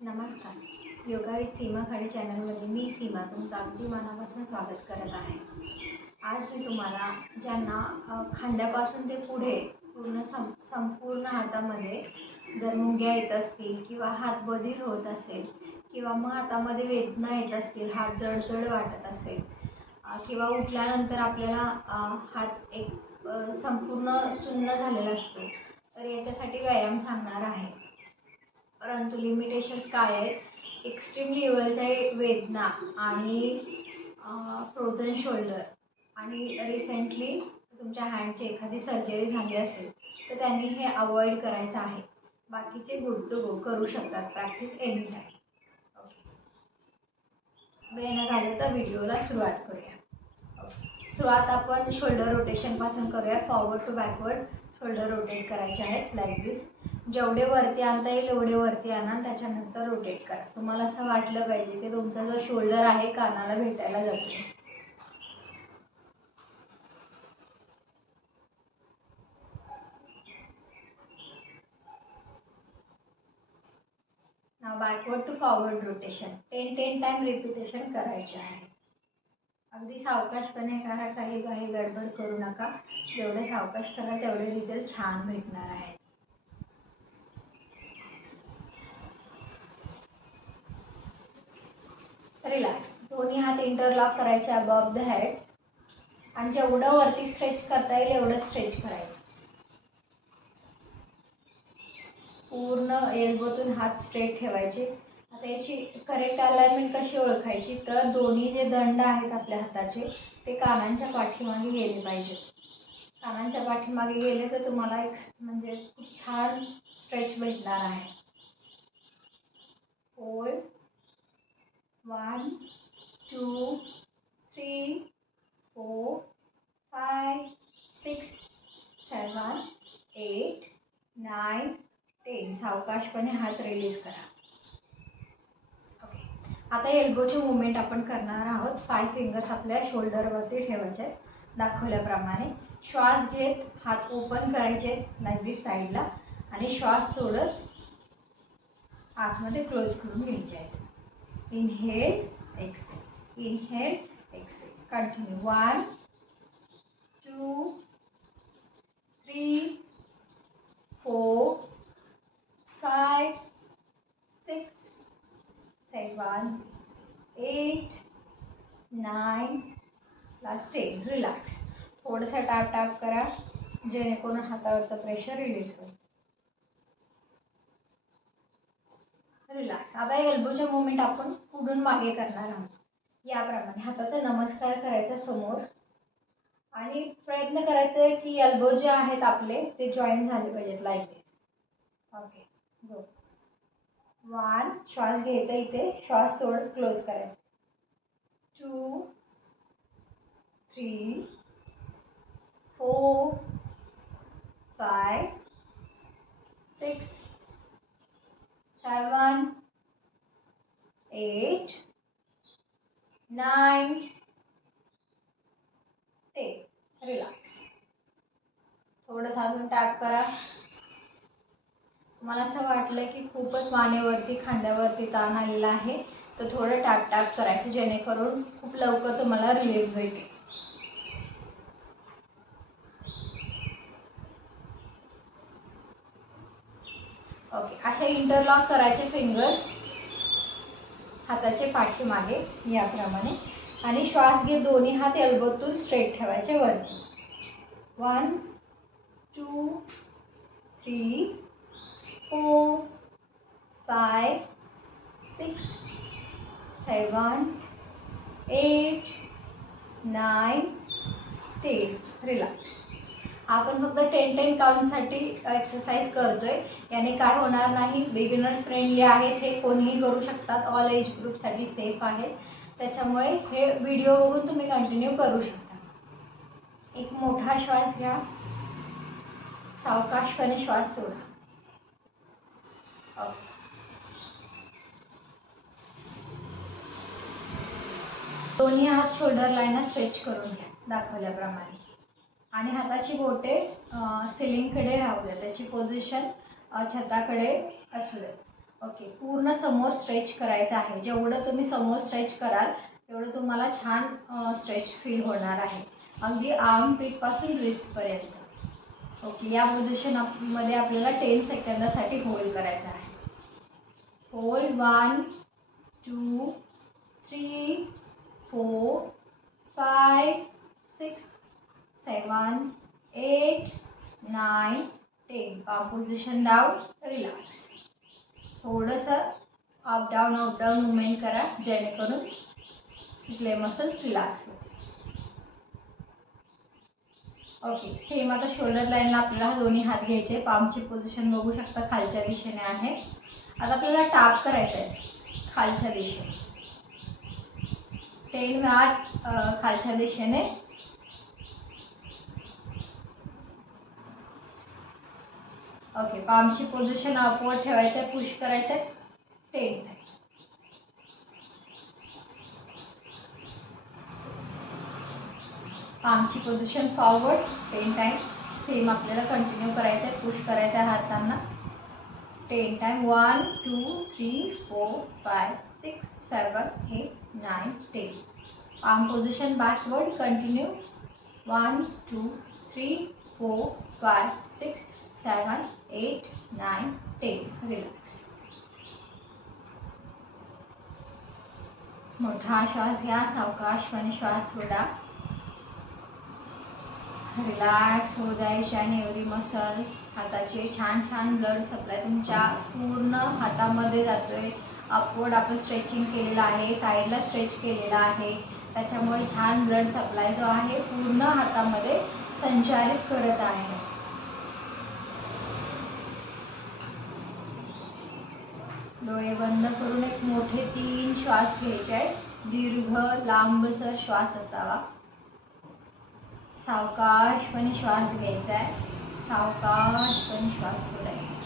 नमस्कार. Yoga with सीमा खाडे चॅनलमध्ये मी सीमा तुमचं अगदी मनापासून स्वागत करत आहे. आज मी तुम्हाला ज्यांना खांद्यापासून ते पुढे पूर्ण सं संपूर्ण हातामध्ये जर मुंग्या येत असतील किंवा हात बधीर होत असेल किंवा मग हातामध्ये वेदना येत असतील हात जड वाटत असेल किंवा उठल्यानंतर आपल्याला हात एक संपूर्ण सुन्न झालेला असतो तर याच्यासाठी व्यायाम सांगणार आहे. परंतु लिमिटेशन्स काय आहेत? एक्स्ट्रीम लेवलच्या वेदना आणि फ्रोझन शोल्डर आणि रिसेंटली तुमच्या हँडची एखादी सर्जरी झाली असेल तर त्यांनी हे अवॉइड करायचं आहे. बाकीचे गुड टू गो करू शकतात. प्रॅक्टिस एनी टाईम ओके वेळ घालू तर व्हिडिओला सुरुवात करूया. सुरुवात आपण शोल्डर रोटेशनपासून करूया. Forward to backward shoulder rotate करायचे आहेत लाईक दिस जेवढे वरती आणता येईल एवढे वरती आणा त्याच्यानंतर रोटेट करा. तुम्हाला असं वाटलं पाहिजे की तुमचा जो शोल्डर आहे कानाला भेटायला जातो backward to forward rotation ten ten time repetition करायचे आहे. अगदी सावकाशपणे करा काही काही गडबड करू नका. जेवढे सावकाश करा तेवढे रिझल्ट छान भेटणार आहेत. रिलॅक्स दोन्ही हात इंटरलॉक करायचे अबॉव द हेड आणि जेवढं वरती स्ट्रेच करता येईल एवढं स्ट्रेच करायचं. पूर्ण एल्बोतून हात स्ट्रेट ठेवायचे. आता याची करेक्ट अलाइनमेंट कशी ओळखायची? तर दोन्ही जे दंड आहेत आपल्या हाताचे ते कानांच्या पाठीमागे गेले पाहिजेत कानांच्या पाठीमागे गेले तर तुम्हाला एक म्हणजे खूप छान स्ट्रेच भेटणार आहे. Hold one two three four five six seven eight nine ten सावकाशपणे हात रिलीज करा. आता एल्बोचे मुवमेंट आपण करणार आहोत. फाय फिंगर्स आपल्या शोल्डरवरती ठेवायचे आहेत. दाखवल्याप्रमाणे. श्वास घेत हात ओपन करायचे आहेत. लाईक साईडला आणि श्वास सोडत आतमध्ये क्लोज करून घ्यायचे आहेत. Inhale exhale inhale exhale continue one two three four five one, eight nine last ten relax थोडंसं टॅप टॅप करा जेणेकरून हातावरचं प्रेशर रिलीज होईल. रिलॅक्स आता एल्बोच्या मुवमेंट आपण पुढून मागे करणार आहोत. याप्रमाणे हाताचा नमस्कार करायचा समोर. आणि प्रयत्न करायचा आहे की एल्बो जे आहेत आपले ते जॉईन झाले पाहिजेत लाईक ओके गो वन श्वास घ्यायचा इथे. श्वास सोड क्लोज करायचा. Two three four five six seven eight nine ten. Relax थोडंसं अजून टॅप करा. मला असं वाटलं की खूपच मानेवरती खांद्यावरती ताण आलेला आहे तर थोडं टॅप टॅप करायचं जेणेकरून खूप लवकर तुम्हाला रिलीफ भेटेल. ओके असे इंटरलॉक करायचे फिंगर्स हाताचे पाठीमागे याप्रमाणे. आणि श्वास घे दोन्ही हात एल्बोतून स्ट्रेट ठेवायचे वरती. One two three four, five, six seven eight nine ten. Relax आपण फक्त टेन टेन काउंटसाठी एक्सरसाइज करतोय. याने काय होणार नाही? बिगिनर्स फ्रेंडली आहेत हे कोणीही करू शकतात. ऑल एज ग्रुपसाठी सेफ आहेत. त्याच्यामुळे हे व्हिडिओ बघून तुम्ही कंटिन्यू करू शकता. एक मोठा श्वास घ्या. सावकाशपणे श्वास सोडा. दोन्ही हात शोल्डर लाईनला स्ट्रेच करून घ्या दाखवल्याप्रमाणे. आणि हाताची बोटे सिलिंगकडे राहू द्या. त्याची पोझिशन छताकडे असू द्या. ओके पूर्ण समोर स्ट्रेच करायचं आहे. जेवढं तुम्ही समोर स्ट्रेच कराल तेवढं तुम्हाला छान स्ट्रेच फील होणार आहे. अगदी आर्म पीठपासून रिस्कपर्यंत ओके या पोझिशनमध्ये आपल्याला टेन सेकंदासाठी होल्ड करायचं आहे. Hold one two three four five six seven eight nine ten palm position down relax. थोडंसं up down up down movement करा जेणेकरून तिथले मसल रिलॅक्स होते ओके सेम आता शोल्डर लाईनला आपल्याला दोन्ही हात घ्यायचे. पामची पोझिशन बघू शकता खालच्या दिशेने आहे. आता आपल्याला टाप करायचं आहे खालच्या दिशेने. तेल वेळा खालच्या दिशेने. ओके पामची पोझिशन अपवर ठेवायचं आहे पुश करायचं आहे ten time पामची position forward ten time same आपल्याला कंटिन्यू करायचं आहे पुश करायचं आहे हातांना. Ten time one two three four five six seven eight nine ten palm position backward continue one two three four five six seven eight nine ten relax मोठा श्वास घ्या सावकाशपणे श्वास सोडा. रिलॅक्स हो द्यायचे आणि एवढी मसल्स हाताचे छान छान ब्लड सप्लाय तुमच्या पूर्ण हातामध्ये जातोय. अपवर्ड आपण स्ट्रेचिंग केलेलं आहे साईडला स्ट्रेच केलेला आहे. त्याच्यामुळे छान ब्लड सप्लाय जो आहे पूर्ण हातामध्ये संचारित करत आहे. डोळे बंद करून एक मोठे तीन श्वास घ्यायचे आहेत. दीर्घ लांबसर श्वास असावा. सावकाशपणे श्वास घ्यायचा आहे सावकाशपणे श्वास सोडायचा.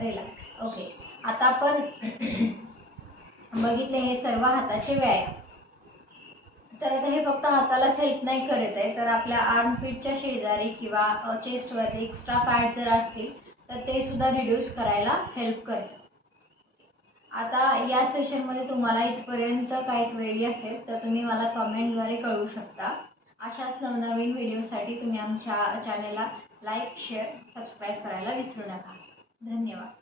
रिलॅक्स ओके आता आपण बघितले हे सर्व हाताचे व्यायाम. तर आता हे फक्त हातालाच हेल्प नाही करत आहे. तर आपल्या आर्म पीठच्या शेजारी किंवा चेस्टवरती एक्स्ट्रा फॅट जर असतील तर ते सुद्धा रिड्यूस करायला हेल्प करतं. आता या सेशनमध्ये तुम्हाला इथपर्यंत काही क्वेरी असेल तर तुम्ही मला कमेंटद्वारे कळवू शकता. अशाच नवनवीन व्हिडिओसाठी तुम्ही आमच्या चॅनलला लाईक शेअर सबस्क्राईब करायला विसरू नका. धन्यवाद.